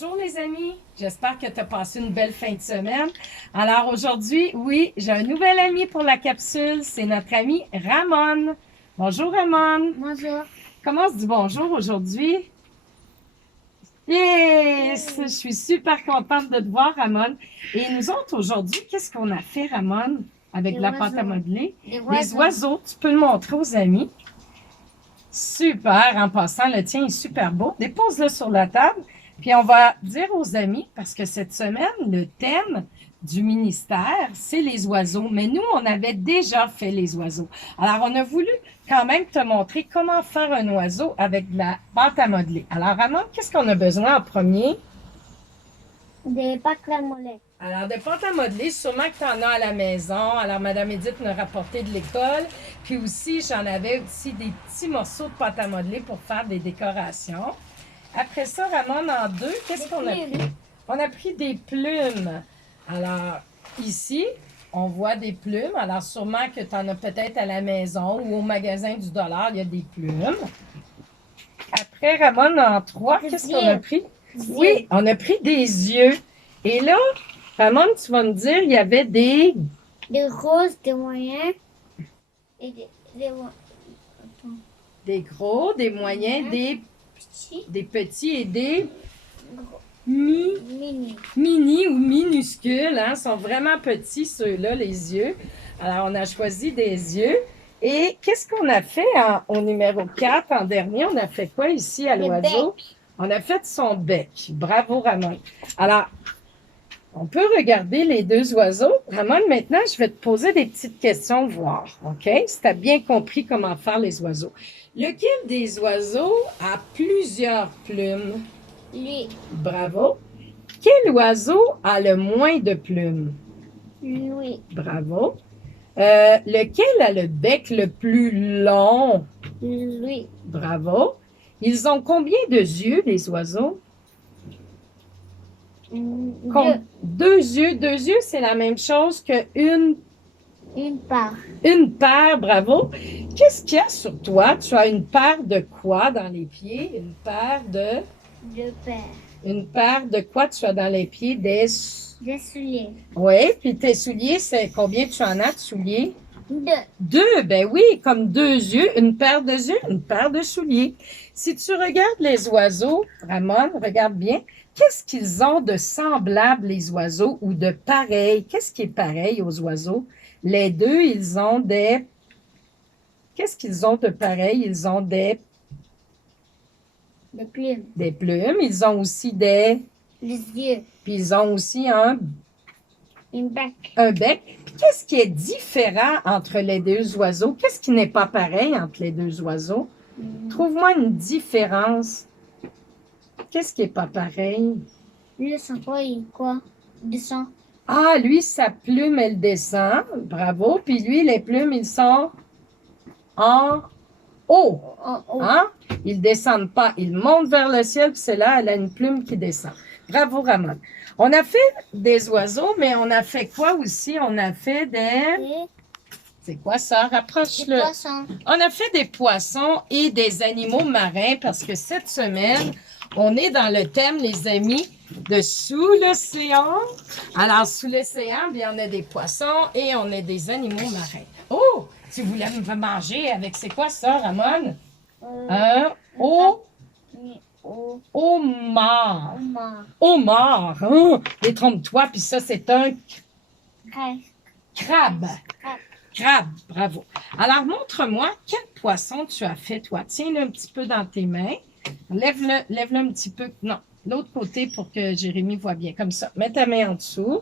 Bonjour les amis, j'espère que tu as passé une belle fin de semaine. Alors aujourd'hui, oui, j'ai un nouvel ami pour la capsule, c'est notre ami Ramon. Bonjour Ramon. Bonjour. Comment on se dit bonjour aujourd'hui? Yes! Je suis super contente de te voir Ramon. Et nous autres aujourd'hui, qu'est-ce qu'on a fait Ramon avec Des la pâte à oiseaux. modeler? Des Les oiseaux. oiseaux, tu peux le montrer aux amis. Super, en passant, le tien est super beau. Dépose-le sur la table, puis on va dire aux amis, parce que cette semaine, le thème du ministère, c'est les oiseaux. Mais nous, on avait déjà fait les oiseaux. Alors, on a voulu quand même te montrer comment faire un oiseau avec de la pâte à modeler. Alors, Ramon, qu'est-ce qu'on a besoin en premier? Des pâtes à modeler. Alors, des pâtes à modeler, sûrement que tu en as à la maison. Alors, Madame Edith nous a rapporté de l'école. Puis aussi, j'en avais aussi des petits morceaux de pâte à modeler pour faire des décorations. Après ça, Ramon, en deux, qu'est-ce qu'on a pris? On a pris des plumes. Alors, ici, on voit des plumes. Alors, sûrement que tu en as peut-être à la maison ou au magasin du dollar, il y a des plumes. Après, Ramon, en trois, qu'est-ce qu'on a pris? Oui, on a pris des yeux. Et là, Ramon, tu vas me dire, il y avait des roses, des moyens et des gros, des moyens, petits, des petits et des mini. mini ou minuscules. Hein, sont vraiment petits, ceux-là, les yeux. Alors, on a choisi des yeux. Et qu'est-ce qu'on a fait au numéro 4, en dernier? On a fait quoi ici à Le l'oiseau? On a fait son bec. Bravo, Ramon. Alors, on peut regarder les deux oiseaux. Ramon, maintenant, je vais te poser des petites questions, voir, OK? Si tu as bien compris comment faire les oiseaux. Lequel des oiseaux a plusieurs plumes? Lui. Bravo. Quel oiseau a le moins de plumes? Lui. Bravo. Lequel a le bec le plus long? Lui. Bravo. Ils ont combien de yeux, les oiseaux? Deux yeux. Deux yeux, c'est la même chose qu'une Une part. Une paire, bravo. Qu'est-ce qu'il y a sur toi? Tu as une paire de quoi dans les pieds? Une paire de... Deux paires. Une paire de quoi tu as dans les pieds? Des souliers. Oui, puis tes souliers, c'est combien tu en as de souliers? Deux. Deux, ben oui, comme deux yeux, une paire de yeux, une paire de souliers. Si tu regardes les oiseaux, Ramon, regarde bien, qu'est-ce qu'ils ont de semblable, les oiseaux, ou de pareil? Qu'est-ce qui est pareil aux oiseaux? Les deux, ils ont des... Qu'est-ce qu'ils ont de pareil? Ils ont des plumes. Des plumes. Ils ont aussi des... Les yeux. Puis ils ont aussi Une bec. un bec. Puis qu'est-ce qui est différent entre les deux oiseaux? Qu'est-ce qui n'est pas pareil entre les deux oiseaux? Trouve-moi une différence. Qu'est-ce qui n'est pas pareil? Lui, c'est quoi? Descend. Ah, lui, sa plume, elle descend. Bravo. Puis lui, les plumes, ils sont en haut. Hein? Ils descendent pas. Ils montent vers le ciel, puis c'est là, elle a une plume qui descend. Bravo, Ramon. On a fait des oiseaux, mais on a fait quoi aussi? On a fait des... C'est quoi ça? Rapproche-le. Des poissons. On a fait des poissons et des animaux marins parce que cette semaine, on est dans le thème, les amis, de sous l'océan. Alors, sous l'océan, bien, on a des poissons et on a des animaux marins. Oh! Tu voulais me manger avec, c'est quoi ça, Ramon? Un homard. Homard. Oh, détrompe-toi, puis ça, c'est un crabe. Crabe, bravo. Alors, montre-moi quel poisson tu as fait, toi. Tiens-le un petit peu dans tes mains. Lève-le un petit peu. Non, l'autre côté pour que Jérémy voit bien. Comme ça. Mets ta main en dessous.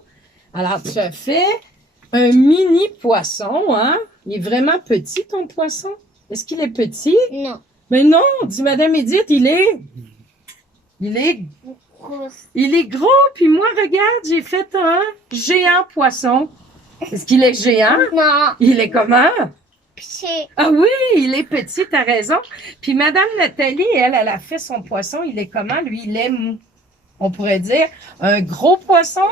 Alors, tu as fait un mini poisson, hein? Il est vraiment petit, ton poisson? Est-ce qu'il est petit? Non. Mais non, dit Madame Edith, il est gros. Puis moi, regarde, j'ai fait un géant poisson. Est-ce qu'il est géant? Non. Il est comment? Petit. Ah oui, il est petit, t'as raison. Puis Madame Nathalie, elle a fait son poisson. Il est comment? Lui, il est, on pourrait dire, un gros poisson,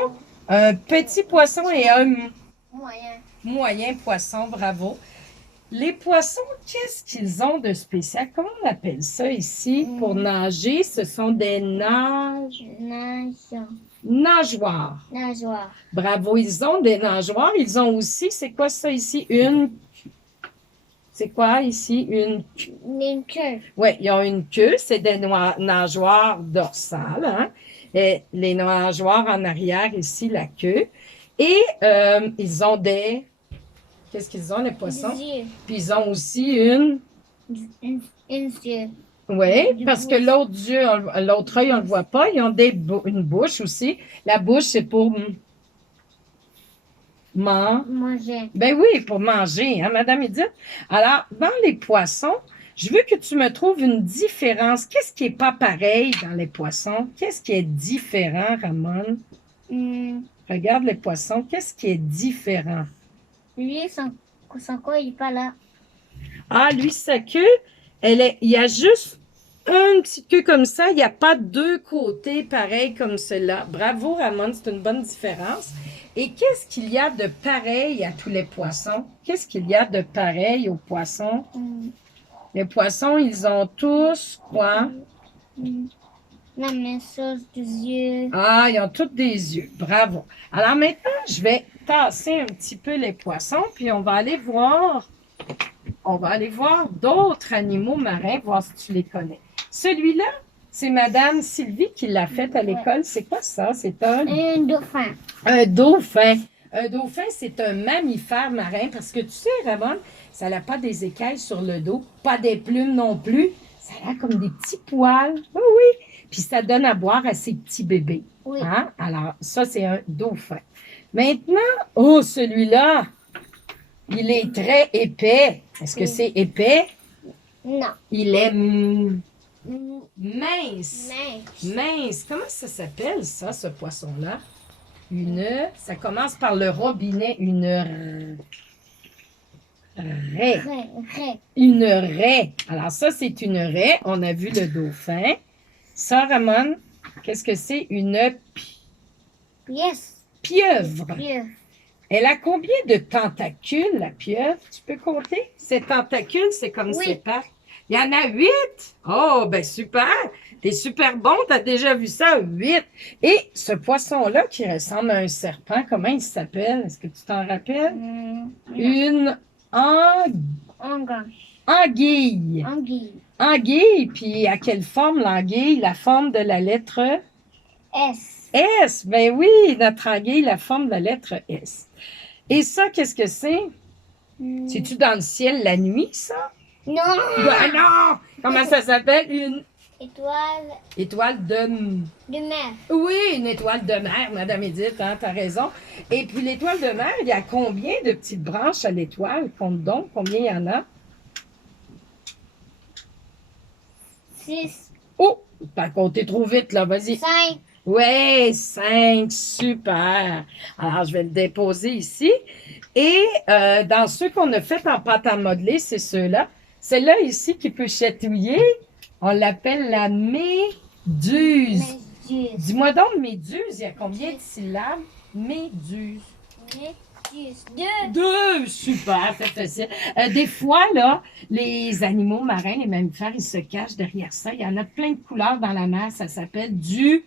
un petit poisson et un moyen poisson. Bravo. Les poissons, qu'est-ce qu'ils ont de spécial? Comment on appelle ça ici? Pour nager, ce sont des nageoires. Nageoire. Bravo, ils ont des nageoires. Ils ont aussi, c'est quoi ça ici? C'est quoi ici? Une queue. Oui, ils ont une queue. C'est des nageoires dorsales. Hein? Et les nageoires en arrière, ici, la queue. Et ils ont des... Qu'est-ce qu'ils ont, les poissons? Des yeux. Puis ils ont aussi une... Une yeux. Oui, Des parce que bouches. l'autre œil, on ne le voit pas. Ils ont une bouche aussi. La bouche, c'est pour Manger. Ben oui, pour manger, hein, Madame Edith? Alors, dans les poissons, je veux que tu me trouves une différence. Qu'est-ce qui n'est pas pareil dans les poissons? Qu'est-ce qui est différent, Ramon? Regarde les poissons. Qu'est-ce qui est différent? Lui, son corps, il n'est pas là. Ah, lui, sa queue, il y a juste une petite queue comme ça. Il n'y a pas deux côtés pareils comme cela. Bravo, Ramon, c'est une bonne différence. Et qu'est-ce qu'il y a de pareil à tous les poissons? Qu'est-ce qu'il y a de pareil aux poissons? Les poissons, ils ont tous quoi? La même chose, des yeux. Ah, ils ont tous des yeux. Bravo. Alors maintenant, je vais tasser un petit peu les poissons, puis on va aller voir d'autres animaux marins, voir si tu les connais. Celui-là, c'est Madame Sylvie qui l'a fait à l'école. C'est quoi ça? C'est Un dauphin. un dauphin. Un dauphin, c'est un mammifère marin parce que tu sais, Ramon, ça n'a pas des écailles sur le dos, pas des plumes non plus. Ça a comme des petits poils. Oui, oui. Puis ça donne à boire à ses petits bébés. Oui. Hein? Alors, ça, c'est un dauphin. Maintenant, oh, celui-là, il est très épais. Est-ce que Oui. c'est épais? Non. Il est Mm, mince. Mince. Mince. Comment ça s'appelle, ça, ce poisson-là? Ça commence par le robinet, une raie. Raie. Une raie. Alors ça, c'est une raie. On a vu le dauphin. Ça, Ramon, qu'est-ce que c'est? Une Yes. pieuvre. Yeux. Elle a combien de tentacules, la pieuvre? Tu peux compter? Ces tentacules, c'est comme Oui. ses pattes. Il y en a 8. Oh, ben super. T'es super bon, t'as déjà vu ça, 8. Et ce poisson-là qui ressemble à un serpent, comment il s'appelle? Est-ce que tu t'en rappelles? Une anguille. Anguille. Anguille, puis à quelle forme l'anguille? La forme de la lettre S. S. Ben oui, notre anguille, la forme de la lettre S. Et ça, qu'est-ce que c'est? C'est-tu dans le ciel la nuit, ça? Non. Ben non! Comment ça s'appelle? Une Étoile étoile de... de mer. Oui, une étoile de mer, Madame Edith, hein, t'as raison. Et puis l'étoile de mer, il y a combien de petites branches à l'étoile? Compte donc, combien il y en a? 6. Oh! T'as compté trop vite, là, vas-y. 5. Ouais, 5, super. Alors, je vais le déposer ici. Et dans ceux qu'on a fait en pâte à modeler, c'est ceux-là. Celle-là ici qui peut chatouiller, on l'appelle la méduse. Dis-moi donc, méduse, il y a combien de syllabes? Méduse. Méduse. 2, super, c'est facile. Des fois, là, les animaux marins, les mammifères, ils se cachent derrière ça. Il y en a plein de couleurs dans la mer. Ça s'appelle du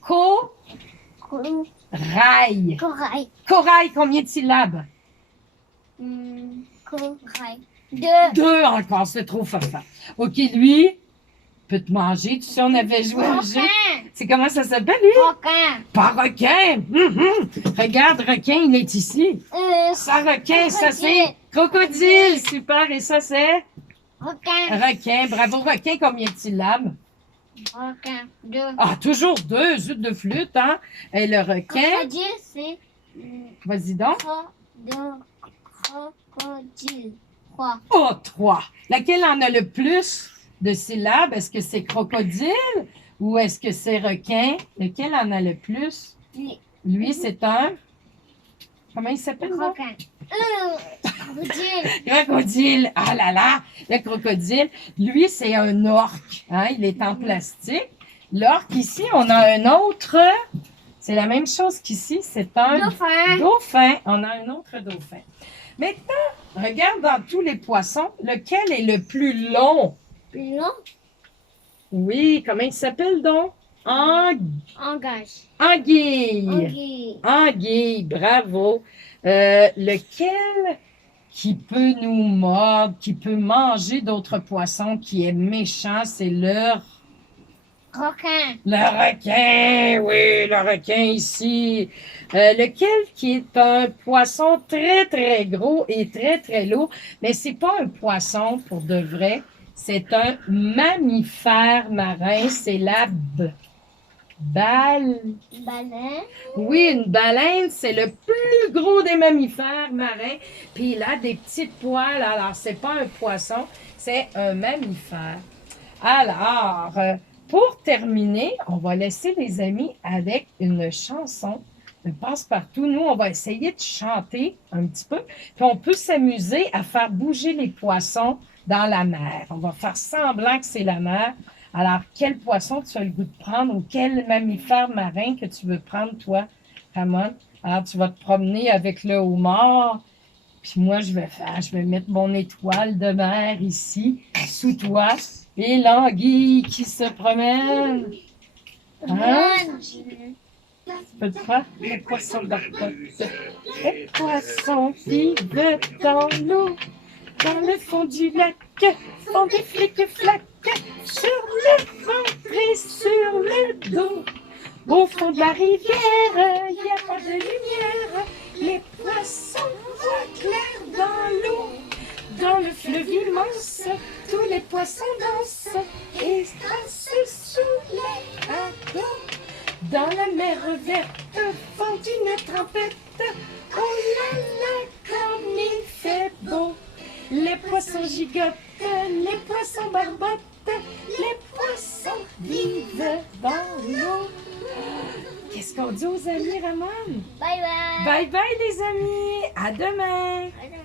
corail. Corail. Corail, combien de syllabes? Corail. 2 encore, c'est trop fort. OK, lui, peut te manger. Tu sais, on avait joué un jeu. C'est comment ça s'appelle, lui? Requin. Pas requin. Regarde, requin, il est ici. Ça, requin, ça, c'est crocodile. Super, et ça, c'est? Requin. Requin. Bravo, requin, combien de syllabes? Requin. 2. Ah, toujours 2, zut de flûte, hein? Et le requin, Crocodile, c'est vas-y donc. crocodile. 3. Oh, 3. Laquelle en a le plus de syllabes? Est-ce que c'est crocodile ou est-ce que c'est requin? Lequel en a le plus? Lui, c'est un... Comment il s'appelle? non? Requin. Crocodile. Crocodile. Ah là là, le crocodile. Lui, c'est un orque. Hein? Il est en plastique. L'orque, ici, on a un autre... C'est la même chose qu'ici. C'est un Dauphin. dauphin. On a un autre dauphin. Maintenant, regarde dans tous les poissons, lequel est le plus long? Plus long. Oui, comment il s'appelle donc? Engage. Anguille. Anguille. Anguille, bravo. Lequel qui peut nous mordre, qui peut manger d'autres poissons, qui est méchant, c'est Requin. le requin, oui, le requin ici. Lequel qui est un poisson très, très gros et très, très lourd, mais c'est pas un poisson pour de vrai, c'est un mammifère marin, c'est la Baleine. Oui, une baleine, c'est le plus gros des mammifères marins, puis il a des petites poils, alors c'est pas un poisson, c'est un mammifère. Alors, pour terminer, on va laisser les amis avec une chanson de Passe-Partout. Nous, on va essayer de chanter un petit peu, puis on peut s'amuser à faire bouger les poissons dans la mer. On va faire semblant que c'est la mer. Alors, quel poisson tu as le goût de prendre ou quel mammifère marin que tu veux prendre, toi, Ramon? Alors, tu vas te promener avec le homard, puis moi, je vais mettre mon étoile de mer ici, sous toi, et l'anguille qui se promène. Hein? Peux-tu faire les poissons d'arcotte? Les poissons vivent dans l'eau, dans le fond du lac, font des flics-flacs, sur le ventre et sur le dos. Au fond de la rivière, il n'y a pas de lumière, les poissons voient clair dans l'eau. Dans le fleuve immense, tous les poissons dansent et dansent sous les radeaux. Dans la mer verte, font une tempête, oh là là, comme il fait beau. Les poissons gigotent, les poissons barbotent, les poissons vivent dans l'eau. Qu'est-ce qu'on dit aux amis, Ramon? Bye bye. Bye bye les amis, à demain. Bye.